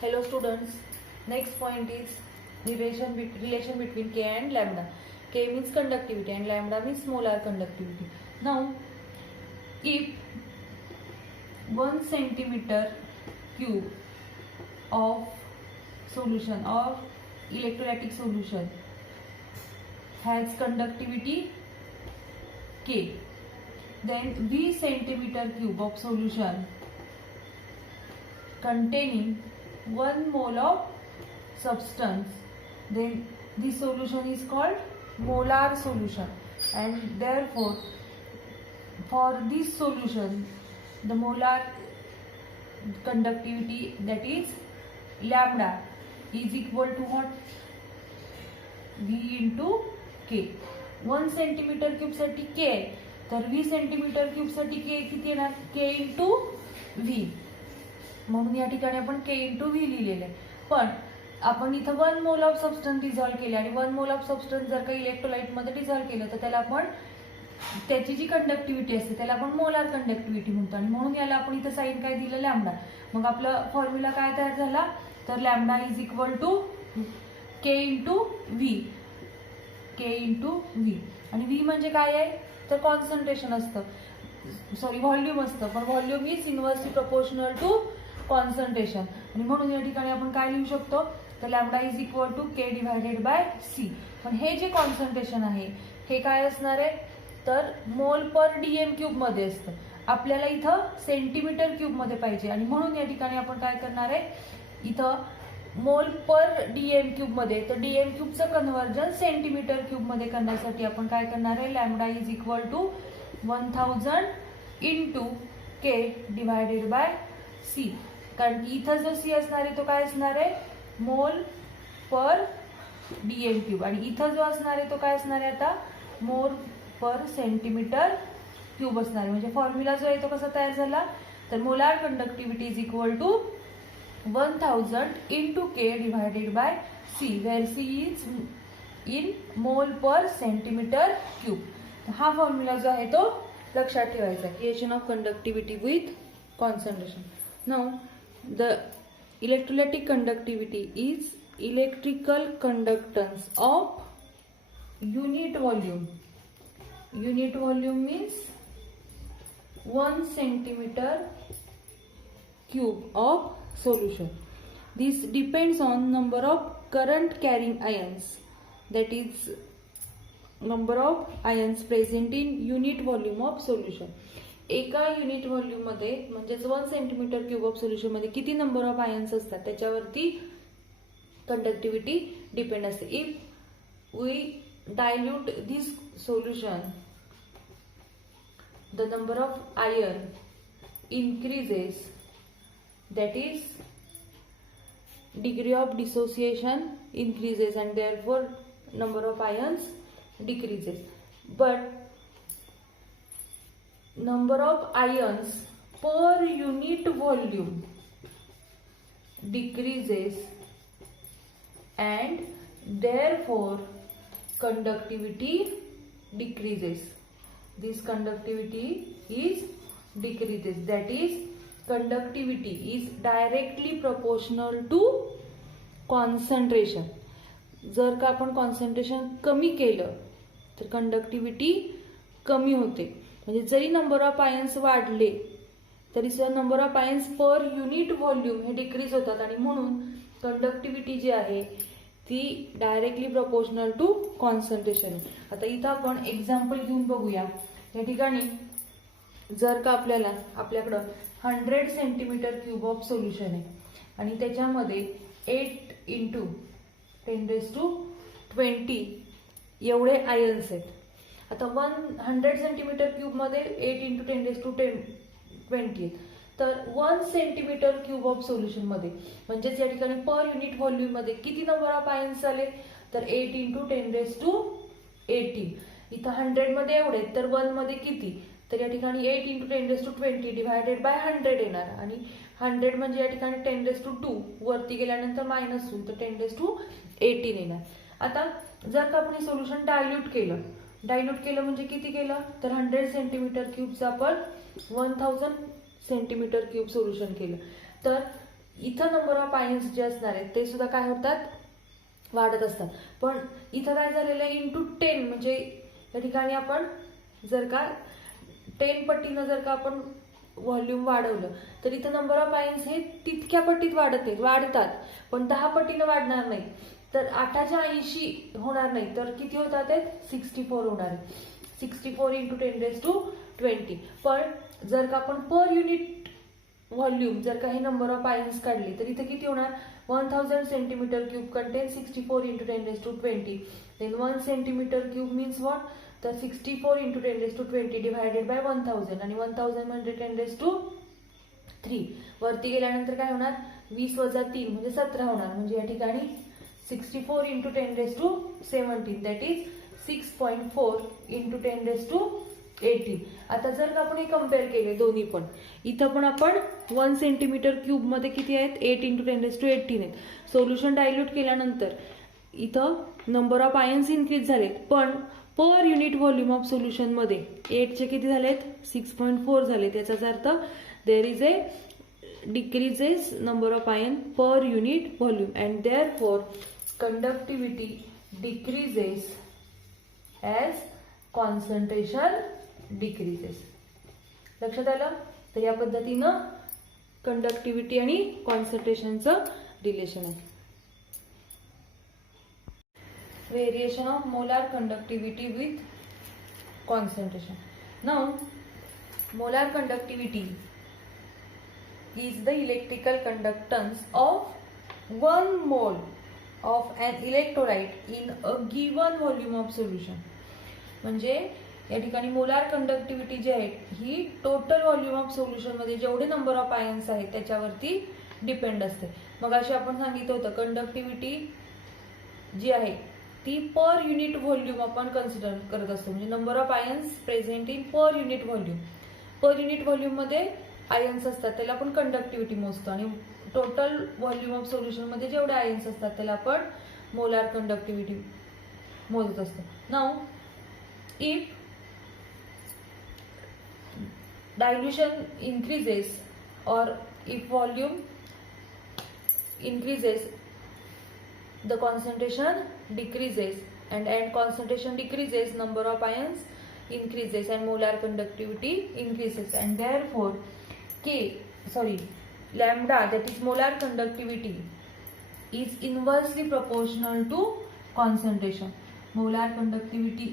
Hello students, next point is relation between K and lambda. K means conductivity and lambda means molar conductivity. Now, if 1 centimeter cube of solution or electrolytic solution has conductivity K, then V centimeter cube of solution containing 1 mole of substance, then this solution is called molar solution, and therefore for this solution the molar conductivity, that is lambda, is equal to what? V into K. 1 centimeter cube साठी K आहे, तर V centimeter cube साठी K किती येणार? K into V. म्हणून या ठिकाणी आपण K into V लिहिलेले आहे. पण आपण इथं 1 मोल ऑफ सबस्टन्स डिझॉल्व केले आणि 1 मोल ऑफ सबस्टन्स जर का इलेक्ट्रोलाइट मध्ये डिझॉल्व केलं तर त्याला आपण त्याची जी कंडक्टिव्हिटी असते त्याला आपण मोलार कंडक्टिव्हिटी म्हणतो, आणि म्हणून याला आपण इथं साइन काय दिलं? लॅम्बडा. मग आपला फॉर्म्युला काय तयार झाला? तर lambda is equal to K into V. K into V. आणि व्ही म्हणजे काय आहे? तर कॉन्सन्ट्रेशन असतं, सॉरी व्हॉल्यूम असतं, पण volume is inversely proportional to concentration. आणि म्हणून या ठिकाणी आपण काय लिहू शकतो? तर lambda is equal to K divided by C. पण हे जे कॉन्सन्ट्रेशन आहे हे काय असणार आहे? तर मोल पर डीएम क्यूब मध्ये असतं. आपल्याला इथं सेंटीमीटर क्यूब मध्ये पाहिजे, आणि म्हणून या ठिकाणी आपण काय करणार आहे? इथं मोल पर डीएम क्यूब मध्ये, तर डीएम क्यूबचं कन्व्हर्जन सेंटीमीटर क्यूब मध्ये करण्यासाठी आपण काय करणार आहे? Lambda is equal to 1000 into K divided by C. कारण की इथं जो सी असणार आहे तो काय असणार आहे? मोल पर डीएम क्यूब, आणि इथं जो असणार आहे तो काय असणार आहे? आता मोल पर सेंटीमीटर क्यूब असणार आहे. म्हणजे फॉर्म्युला जो आहे तो कसा तयार झाला? तर molar conductivity is equal to 1000 into K divided by C, where C is in mole per centimetre cube. हा फॉर्म्युला जो आहे तो लक्षात ठेवायचा आहे. Reaction of conductivity with concentration. Now the electrolytic conductivity is electrical conductance of unit volume. Unit volume means 1 centimeter cube of solution. This depends on number of current carrying ions, that is number of ions present in unit volume of solution. एका unit volume मध्ये म्हणजेच 1 centimetre cube of solution मध्ये किती number of ions असतात त्याच्यावरती conductivity depend असते. If we dilute this solution, the number of ion increases, that is degree of dissociation increases, and therefore number of ions decreases. But number of ions per unit volume decreases, and therefore conductivity decreases. This conductivity is decreases, that is conductivity is directly proportional to concentration. जर का आपण concentration कमी केलं तर conductivity कमी होते. म्हणजे जरी नंबर ऑफ आयन्स वाढले तरी सुद्धा number of ions per unit volume हे डिक्रीज होतात, आणि म्हणून कंडक्टिव्हिटी जी आहे ती डायरेक्टली प्रोपोर्शनल टू कॉन्सन्ट्रेशन. आता इथं आपण एक्झाम्पल घेऊन बघूया. या ठिकाणी जर का आपल्याकडं 100 सेंटीमीटर क्यूब ऑफ सोल्युशन आहे आणि त्याच्यामध्ये 8 इंटू 10⁻20 एवढे आयन्स आहेत. आता 100 सेंटीमीटर क्यूब मध्ये 8 इंटू 10⁻20 आहेत, तर 1 सेंटीमीटर क्यूब ऑफ सोल्युशन मध्ये म्हणजेच या ठिकाणी पर युनिट व्हॉल्यूम मध्ये किती नंबर ऑफ आयन्स आले? तर 8 इंटू 10⁻80. इथं 100 मध्ये एवढे, तर 1 मध्ये किती? तर या ठिकाणी 8 इंटू 10⁻20 डिवायडेड बाय 100 येणार, आणि 100 म्हणजे या ठिकाणी 10⁻2 वरती गेल्यानंतर मायनस होईल, तर 10⁻18 येणार. आता जर का आपण हे सोल्युशन डायल्यूट केलं म्हणजे किती केलं? तर 100 सेंटीमीटर क्यूबचं आपण 1000 सेंटीमीटर क्यूब सोल्युशन केलं. तर इथं नंबर ऑफ आयन्स जे असणार आहेत ते सुद्धा काय होतात, वाढत असतात. पण इथं काय झालेलं आहे, इंटू 10 म्हणजे या ठिकाणी आपण जर का 10 पटीनं जर का आपण व्हॉल्यूम वाढवलं तर इथं नंबर ऑफ आयन्स हे तितक्या पटीत वाढतात, पण 10 पटीनं वाढणार नाही. तर 880 होणार नाही, तर किती होतात ते 64 होणार आहे. 64 इंटू 10⁻20. पण जर का आपण पर युनिट व्हॉल्यूम जर का हे नंबर ऑफ आयन्स काढले तर इथे किती होणार, 1000 centimetre cube contain 64 into 10⁻20. Then 1 centimetre cube means what, तर 64 इंटू 10⁻20 डिवायडेड बाय 1000 आणि 1000 म्हणजे 10⁻3. वरती गेल्यानंतर काय होणार, 20 वजा 3 म्हणजे 17 होणार. म्हणजे या ठिकाणी 64 इंटू 10⁻17 दॅट इज 6.4 इंटू 10⁻18. आता जर का आपण हे कम्पेअर केले दोन्ही पण, इथं पण आपण 1 सेंटीमीटर क्यूब मध्ये किती आहेत, 8 इंटू 10⁻18 आहेत. सोल्युशन डायल्यूट केल्यानंतर इथं नंबर ऑफ आयन्स इन्क्रीज झालेत, पण per unit volume of solution मध्ये 8 चे किती झालेत, 6.4 झाले. त्याचाच अर्थ there is a decreases number of ion per unit volume and therefore conductivity decreases as concentration decreases. लक्षात आलं? तर या पद्धतीनं कंडक्टिव्हिटी आणि कॉन्सन्ट्रेशनचं रिलेशन आहे. Variation of molar conductivity with concentration. Now molar conductivity is the electrical conductance of 1 mole of an electrolyte in a given volume of solution. म्हणजे या ठिकाणी मोलार कंडक्टिव्हिटी जी आहे ही टोटल व्हॉल्यूम ऑफ सोल्युशन मध्ये जेवढे number of ions आहेत त्याच्यावरती depend असते. मग अशी आपण सांगितलं होतं कंडक्टिव्हिटी जी आहे ती पर युनिट व्हॉल्यूम आपण कन्सिडर करत असतो. म्हणजे number of ions present in per unit volume. Per unit volume मध्ये आयन्स असतात त्याला आपण कंडक्टिव्हिटी मोजतो आणि टोटल व्हॉल्यूम ऑफ सोल्युशन मध्ये जेवढे आयन्स असतात त्याला आपण मोलार कंडक्टिव्हिटी मोजत असतो. Now if dilution increases or if volume increases the concentration decreases and concentration decreases number of ions increases and molar conductivity increases and therefore lambda that is molar conductivity is inversely proportional to concentration. molar conductivity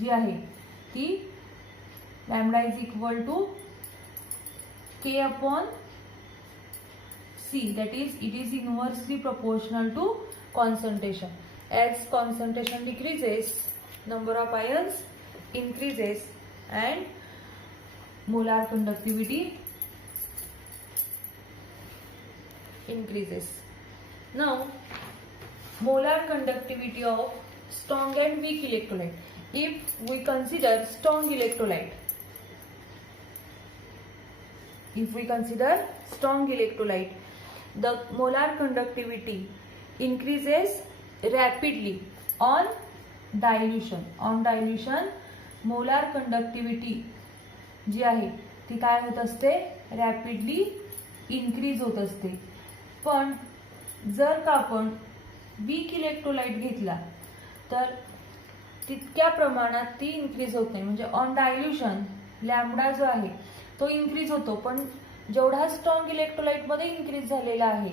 जी आहे ती lambda is equal to K upon C, that is it is inversely proportional to concentration. As concentration decreases number of ions increases and molar conductivity increases. Now molar conductivity of strong and weak electrolyte. If we consider strong electrolyte, the molar conductivity increases rapidly on dilution. On dilution molar conductivity जी आहे ती काय होत असते, rapidly increase होत असते. पण जर का आपण वीक इलेक्ट्रोलाइट घेतला तर तितक्या प्रमाणात ती इन्क्रीज होत नाही. म्हणजे ऑन डायल्युशन लॅम्बडा जो आहे तो इन्क्रीज होतो, पण जेवढा स्ट्रॉंग इलेक्ट्रोलाइट मध्ये इन्क्रीज झालेला आहे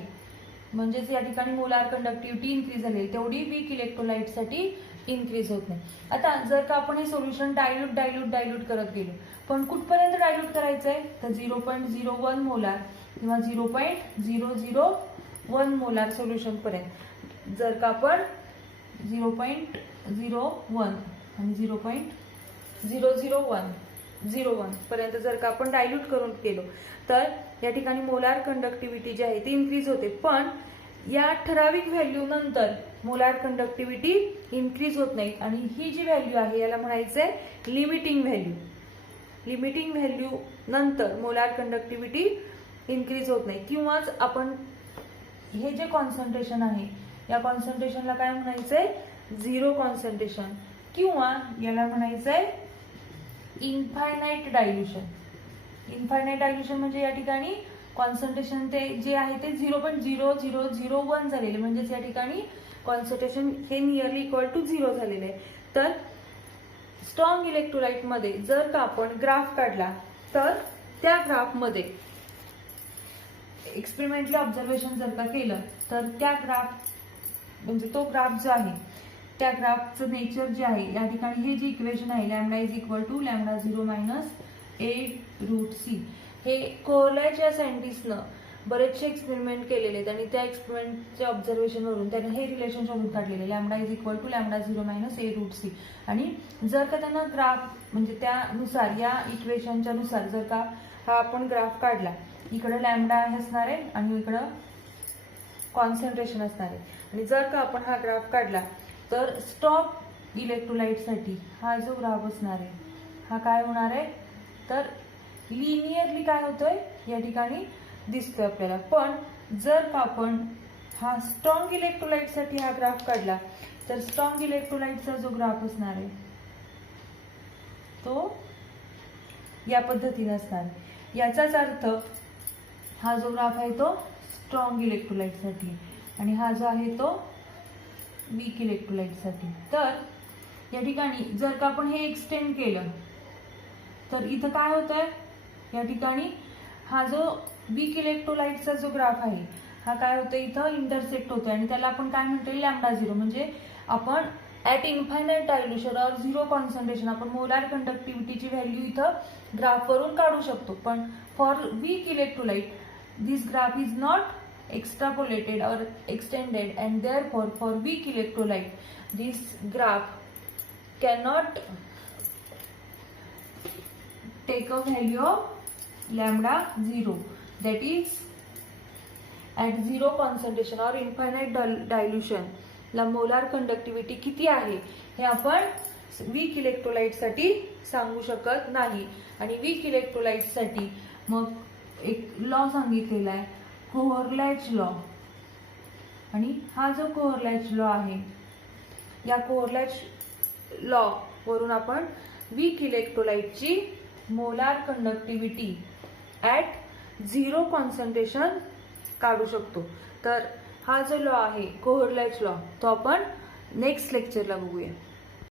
म्हणजेच या ठिकाणी मोलार कंडक्टिव्हिटी इन्क्रीज झालेली तेवढी वीक इलेक्ट्रोलाइट साठी इन्क्रीज होत नाही. आता जर का आपण हे सोल्युशन डायल्यूट करत गेलो, पण कुठपर्यंत डायल्यूट करायचंय तर 0.01 मोलार किंवा 0.001 मोलार सोल्युशन पर्यंत. जर का आपण 0.01 आणि 0.001 पर्यंत जर का आपण डायल्यूट करून केलो तर या ठिकाणी मोलार कंडक्टिव्हिटी जी आहे ती इन्क्रीज होते. पण या ठराविक व्हॅल्यू नंतर मोलार कंडक्टिव्हिटी इन्क्रीज होत नाही आणि ही जी व्हॅल्यू आहे याला म्हणायचंय लिमिटिंग व्हॅल्यू. लिमिटिंग व्हॅल्यू नंतर मोलार कंडक्टिव्हिटी इन्क्रीज होत नाही. किंवाच आपण हे जे कॉन्सन्ट्रेशन आहे या कॉन्सन्ट्रेशनला काय म्हणायचंय, झिरो कॉन्सन्ट्रेशन किंवा याला म्हणायचंय इन्फायनाइट डायल्युशन. इन्फायनाइट डायल्युशन म्हणजे या ठिकाणी कॉन्सन्ट्रेशन ते जे आहे ते 0.0001 झालेले, म्हणजेच या ठिकाणी कॉन्सन्ट्रेशन हे नियरली इक्वल टू 0 झालेले आहे. तर स्ट्रॉंग इलेक्ट्रोलाइट मध्ये जर का आपण ग्राफ काढला तर त्या ग्राफमध्ये एक्सपेरिमेंटली ऑब्झर्वेशन जर का केलं तर त्या ग्राफ म्हणजे तो ग्राफ जो आहे त्या ग्राफचं नेचर जे आहे, या ठिकाणी हे जे इक्वेशन आहे lambda is equal to lambda 0 minus a√c, हे कोहरलॅच्या सायंटिस्टनं बरेचसे एक्सपेरिमेंट केलेले आहेत आणि त्या एक्सपेरिमेंटच्या ऑब्झर्वेशनवरून त्यांनी हे रिलेशन शोधून काढलेले lambda is equal to lambda 0 minus a√c. आणि जर का त्यांना ग्राफ म्हणजे त्यानुसार या इक्वेशनच्या नुसार जर का हा आपण ग्राफ काढला, इकडे लॅम्डा असणार आहे आणि इकडं कॉन्सन्ट्रेशन असणार आहे, आणि जर का आपण हा ग्राफ काढला तर स्ट्रॉंग इलेक्ट्रोलाइटसाठी हा जो ग्राफ असणार आहे हा काय होणार आहे, तर लिनियरली काय होतोय या ठिकाणी दिसतोय आपल्याला. पण जर का आपण हा स्ट्रॉंग इलेक्ट्रोलाइटसाठी हा ग्राफ काढला तर स्ट्रॉंग इलेक्ट्रोलाइटचा जो ग्राफ असणार आहे तो या पद्धतीने असणार आहे. याचाच अर्थ हा जो ग्राफ आहे तो स्ट्रॉंग इलेक्ट्रोलाइटसाठी आणि हा जो आहे तो वीक इलेक्ट्रोलाइटसाठी. तर या ठिकाणी जर का आपण हे एक्सटेंड केलं तर इथं काय होतंय, या ठिकाणी हा जो वीक इलेक्ट्रोलाइटचा जो ग्राफ आहे हा काय होतोय इथं इंटरसेक्ट होतोय आणि त्याला आपण काय म्हणतो लॅम्डा 0, म्हणजे आपण ऍट इन्फायनाइट डायल्युशन और 0 कॉन्सन्ट्रेशन आपण मोलार कंडक्टिव्हिटीची व्हॅल्यू इथं ग्राफवरून काढू शकतो. पण for weak electrolyte this graph is not extrapolated or extended, and therefore for weak electrolyte this graph cannot take a value of lambda 0, that is at 0 concentration or infinite dilution ला molar conductivity किती आहे हे आपण weak electrolyte साठी सांगू शकत नाही. आणि वीक इलेक्ट्रोलाइट साठी मग एक लॉ सांगितलेला आहे कोहरलॅच लॉ, आणि हा जो कोहरलॅच लॉ आहे या कोहरलॅच लॉ वरून आपण वीक इलेक्ट्रोलाइटची मोलार कंडक्टिव्हिटी ऍट 0 कॉन्सन्ट्रेशन काढू शकतो. तर हा जो लॉ आहे कोहरलॅच लॉ तो आपण नेक्स्ट लेक्चरला बघूया.